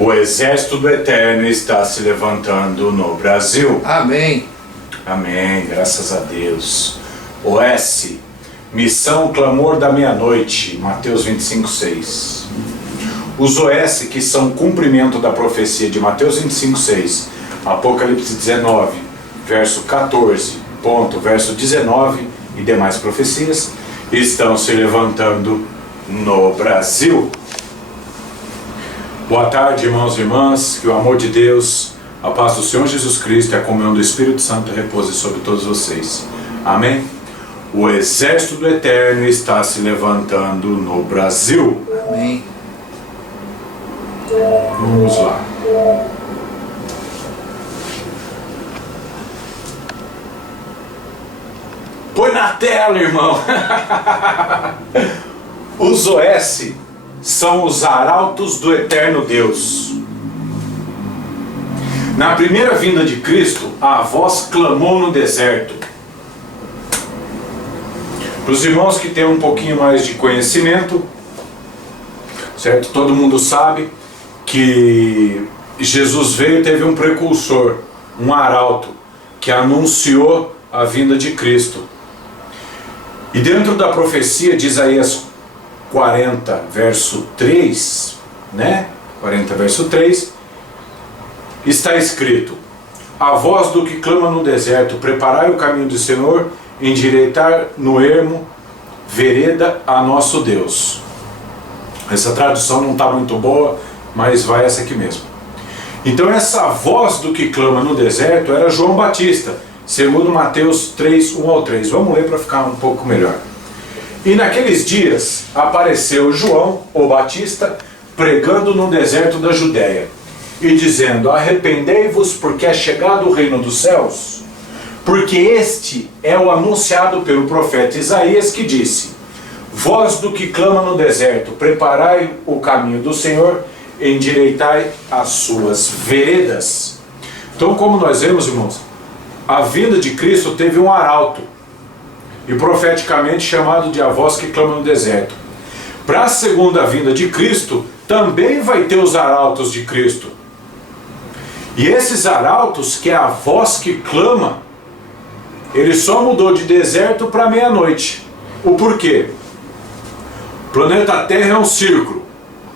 O exército do Eterno está se levantando no Brasil. Amém. Amém, graças a Deus. OS, missão clamor da meia-noite, Mateus 25:6. Os OS, que são cumprimento da profecia de Mateus 25:6, Apocalipse 19, verso 14, verso 19 e demais profecias, estão se levantando no Brasil. Boa tarde, irmãos e irmãs, que o amor de Deus, a paz do Senhor Jesus Cristo e a comunhão do Espírito Santo repouse sobre todos vocês. Amém? O exército do Eterno está se levantando no Brasil. Amém. Vamos lá. Põe na tela, irmão. Os OS são os arautos do eterno Deus. Na primeira vinda de Cristo, a voz clamou no deserto. Para os irmãos que têm um pouquinho mais de conhecimento, certo? Todo mundo sabe que Jesus veio e teve um precursor, um arauto, que anunciou a vinda de Cristo. E dentro da profecia de Isaías 40, verso 3, né? 40, verso 3, está escrito: a voz do que clama no deserto, preparai o caminho do Senhor, endireitar no ermo vereda a nosso Deus. Essa tradução não está muito boa, mas vai essa aqui mesmo. Então essa voz do que clama no deserto era João Batista, segundo Mateus 3, 1 ao 3. Vamos ler para ficar um pouco melhor. E naqueles dias apareceu João, o Batista, pregando no deserto da Judéia, e dizendo: arrependei-vos, porque é chegado o reino dos céus. Porque este é o anunciado pelo profeta Isaías, que disse: voz do que clama no deserto, preparai o caminho do Senhor, endireitai as suas veredas. Então, como nós vemos, irmãos, a vinda de Cristo teve um arauto, e profeticamente chamado de a voz que clama no deserto. Para a segunda vinda de Cristo, também vai ter os arautos de Cristo. E esses arautos, que é a voz que clama, ele só mudou de deserto para meia-noite. O porquê? O planeta Terra é um círculo.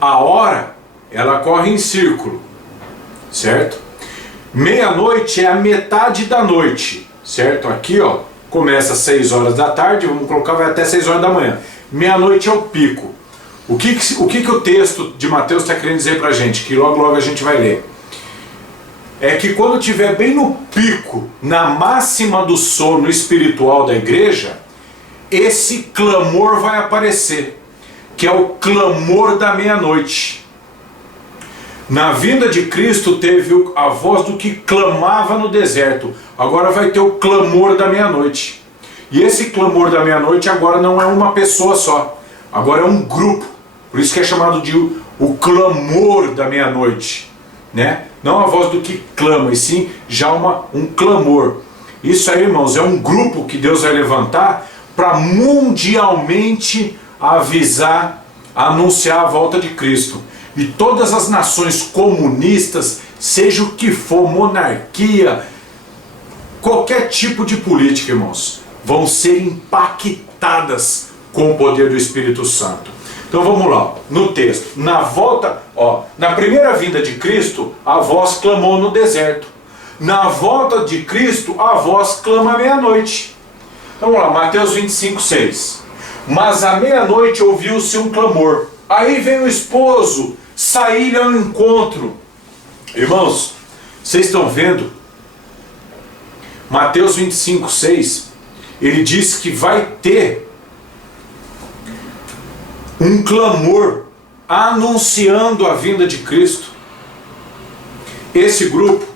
A hora, ela corre em círculo, certo? Meia-noite é a metade da noite, certo? Aqui, ó, começa às 6 horas da tarde, vamos colocar, vai até 6 horas da manhã. Meia-noite é o pico. O que o texto de Mateus está querendo dizer para a gente? Que logo a gente vai ler. É que quando estiver bem no pico, na máxima do sono espiritual da igreja, esse clamor vai aparecer, que é o clamor da meia-noite. Na vinda de Cristo teve a voz do que clamava no deserto. Agora vai ter o clamor da meia-noite. E esse clamor da meia-noite agora não é uma pessoa só. Agora é um grupo. Por isso que é chamado de o clamor da meia-noite, né? Não a voz do que clama, e sim já um clamor. Isso aí, irmãos, é um grupo que Deus vai levantar para mundialmente avisar, anunciar a volta de Cristo. E todas as nações comunistas, seja o que for, monarquia, qualquer tipo de política, irmãos, vão ser impactadas com o poder do Espírito Santo. Então vamos lá, no texto. Na volta, na primeira vinda de Cristo, a voz clamou no deserto. Na volta de Cristo, a voz clama à meia-noite. Então vamos lá, Mateus 25:6. Mas à meia-noite ouviu-se um clamor. Aí vem o esposo sair ao encontro. Irmãos, vocês estão vendo? Mateus 25:6, ele diz que vai ter um clamor anunciando a vinda de Cristo. Esse grupo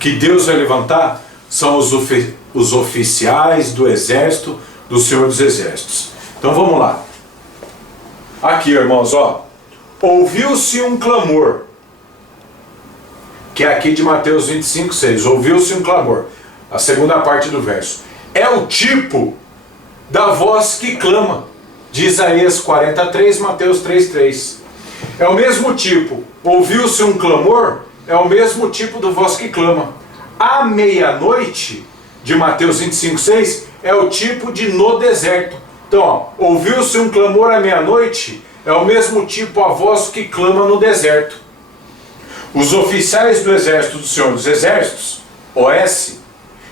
que Deus vai levantar são os oficiais do exército do Senhor dos Exércitos. Então vamos lá. Aqui, irmãos, ouviu-se um clamor, que é aqui de Mateus 25:6. Ouviu-se um clamor. A segunda parte do verso. É o tipo da voz que clama, de Isaías 43, Mateus 3:3. É o mesmo tipo. Ouviu-se um clamor, é o mesmo tipo do voz que clama. À meia-noite, de Mateus 25:6, é o tipo de no deserto. Então, ó, ouviu-se um clamor à meia-noite, é o mesmo tipo a voz que clama no deserto. Os oficiais do Exército do Senhor dos Exércitos, OS,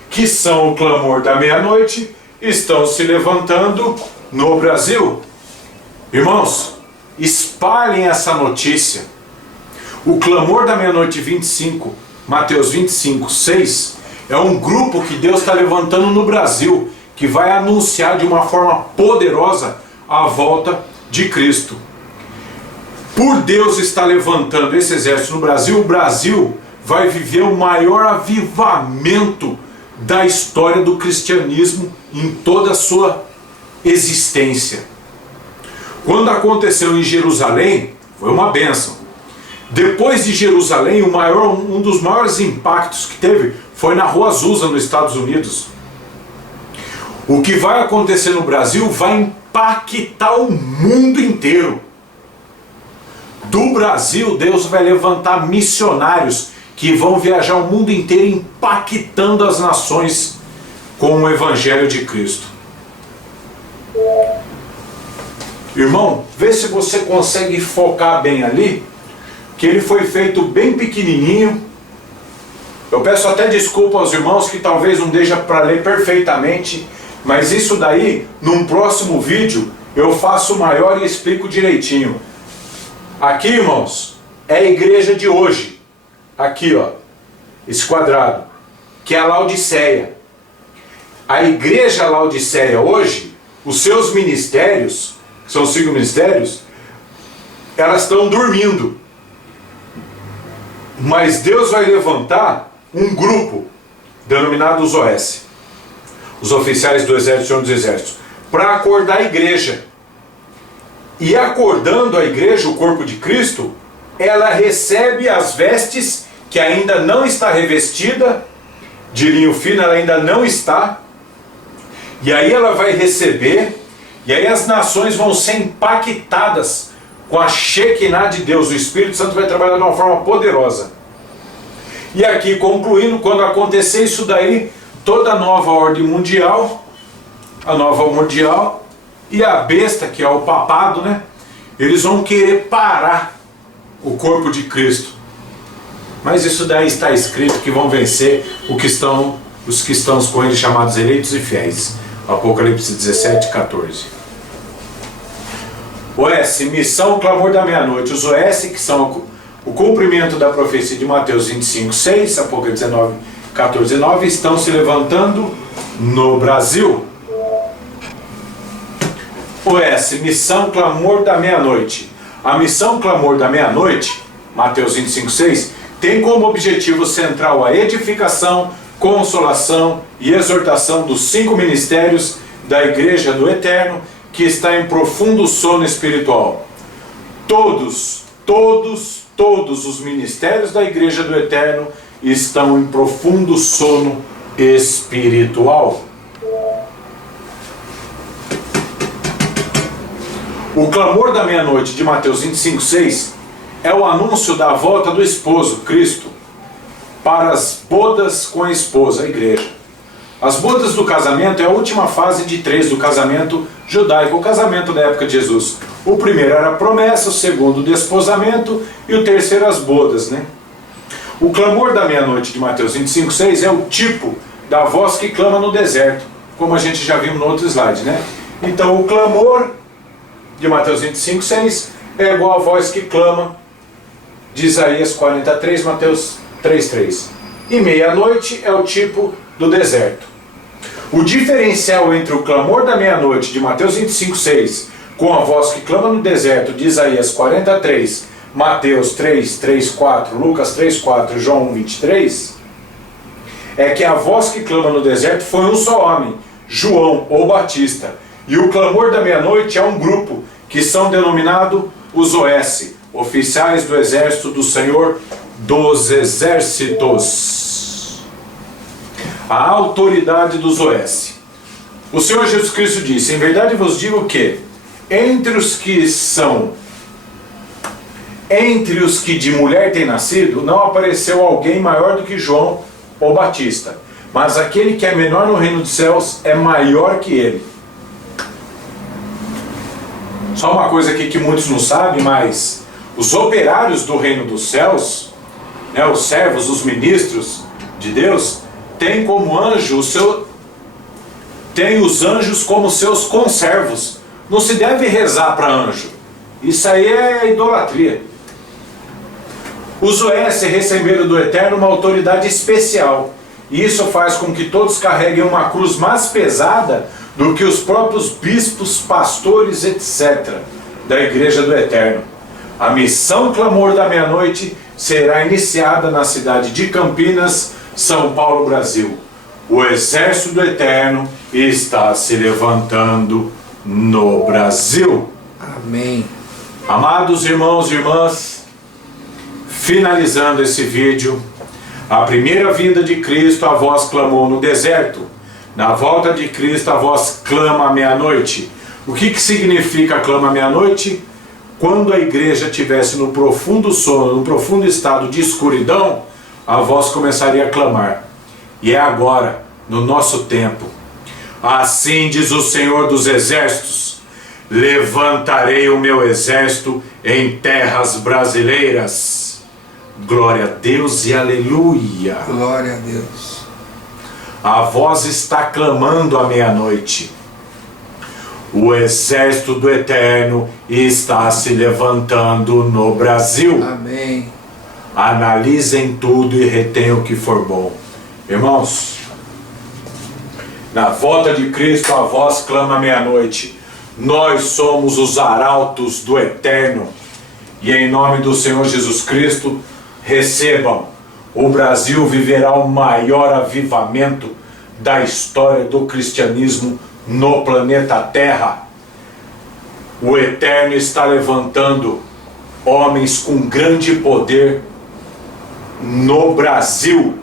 que são o clamor da meia-noite, estão se levantando no Brasil. Irmãos, espalhem essa notícia. O clamor da meia-noite 25, Mateus 25:6, é um grupo que Deus está levantando no Brasil, que vai anunciar de uma forma poderosa a volta de Cristo. Por Deus estar levantando esse exército no Brasil, o Brasil vai viver o maior avivamento da história do cristianismo em toda a sua existência. Quando aconteceu em Jerusalém, foi uma bênção. Depois de Jerusalém, um dos maiores impactos que teve foi na Rua Azusa, nos Estados Unidos. O que vai acontecer no Brasil vai impactar o mundo inteiro. Do Brasil, Deus vai levantar missionários que vão viajar o mundo inteiro impactando as nações com o Evangelho de Cristo. Irmão, vê se você consegue focar bem ali, que ele foi feito bem pequenininho. Eu peço até desculpa aos irmãos que talvez não deixa para ler perfeitamente, mas isso daí, num próximo vídeo, eu faço maior e explico direitinho. Aqui, irmãos, é a igreja de hoje. Aqui, ó, esse quadrado, que é a Laodiceia. A igreja Laodiceia hoje, os seus ministérios, que são os 5 ministérios, elas estão dormindo. Mas Deus vai levantar um grupo, denominado os OS, os oficiais do Exército do Senhor dos Exércitos, para acordar a igreja. E acordando a igreja, o corpo de Cristo, ela recebe as vestes que ainda não está revestida, de linho fino ela ainda não está, e aí ela vai receber, e aí as nações vão ser impactadas com a Shekinah de Deus. O Espírito Santo vai trabalhar de uma forma poderosa. E aqui, concluindo, quando acontecer isso daí, toda a nova ordem mundial, e a besta, que é o papado, né? Eles vão querer parar o corpo de Cristo. Mas isso daí está escrito que vão vencer os que estão com ele, chamados eleitos e fiéis. Apocalipse 17:14. OS, missão, clamor da meia-noite. Os OS, que são o cumprimento da profecia de Mateus 25:6, Apocalipse 14:9, estão se levantando no Brasil. OS, missão, clamor da meia-noite. A missão, clamor da meia-noite, Mateus 25:6, tem como objetivo central a edificação, consolação e exortação dos 5 ministérios da Igreja do Eterno, que está em profundo sono espiritual. Todos os ministérios da Igreja do Eterno estão em profundo sono espiritual. O clamor da meia-noite de Mateus 25:6 é o anúncio da volta do esposo, Cristo, para as bodas com a esposa, a igreja. As bodas do casamento é a última fase de 3 do casamento judaico, o casamento da época de Jesus. O primeiro era a promessa, o segundo o desposamento e o terceiro as bodas, né? O clamor da meia-noite de Mateus 25:6 é o tipo da voz que clama no deserto, como a gente já viu no outro slide, né? Então o clamor de Mateus 25:6 é igual a voz que clama de Isaías 43, Mateus 3:3. E meia-noite é o tipo do deserto. O diferencial entre o clamor da meia-noite de Mateus 25:6 com a voz que clama no deserto de Isaías 43, Mateus 3:3-4, Lucas 3:4, João 1:23, é que a voz que clama no deserto foi um só homem, João ou Batista. E o clamor da meia-noite é um grupo que são denominados os OS, oficiais do Exército do Senhor dos Exércitos. A autoridade dos OS. O Senhor Jesus Cristo disse: em verdade vos digo que entre os que são entre os que de mulher têm nascido, não apareceu alguém maior do que João o Batista, mas aquele que é menor no reino dos céus é maior que ele. Só uma coisa aqui que muitos não sabem, mas os operários do reino dos céus, né, os servos, os ministros de Deus, têm como anjo tem os anjos como seus conservos. Não se deve rezar para anjo. Isso aí é idolatria. Os OS receberam do Eterno uma autoridade especial. E isso faz com que todos carreguem uma cruz mais pesada do que os próprios bispos, pastores, etc. da Igreja do Eterno. A missão Clamor da Meia-Noite será iniciada na cidade de Campinas, São Paulo, Brasil. O exército do Eterno está se levantando no Brasil. Amém. Amados irmãos e irmãs, finalizando esse vídeo, a primeira vinda de Cristo a voz clamou no deserto. Na volta de Cristo a voz clama à meia-noite. O que significa clama à meia-noite? Quando a igreja estivesse no profundo sono, no profundo estado de escuridão, a voz começaria a clamar. E é agora, no nosso tempo. Assim diz o Senhor dos Exércitos: levantarei o meu exército em terras brasileiras. Glória a Deus e aleluia. Glória a Deus. A voz está clamando à meia-noite. O exército do Eterno está se levantando no Brasil. Amém. Analisem tudo e retenham o que for bom. Irmãos, na volta de Cristo a voz clama à meia-noite. Nós somos os arautos do Eterno. E em nome do Senhor Jesus Cristo, recebam. O Brasil viverá o maior avivamento da história do cristianismo no planeta Terra. O Eterno está levantando homens com grande poder no Brasil.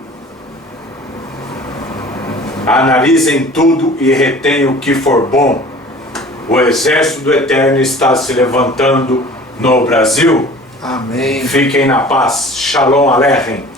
Analisem tudo e retenham o que for bom. O exército do Eterno está se levantando no Brasil. Amém. Fiquem na paz. Shalom Aleichem.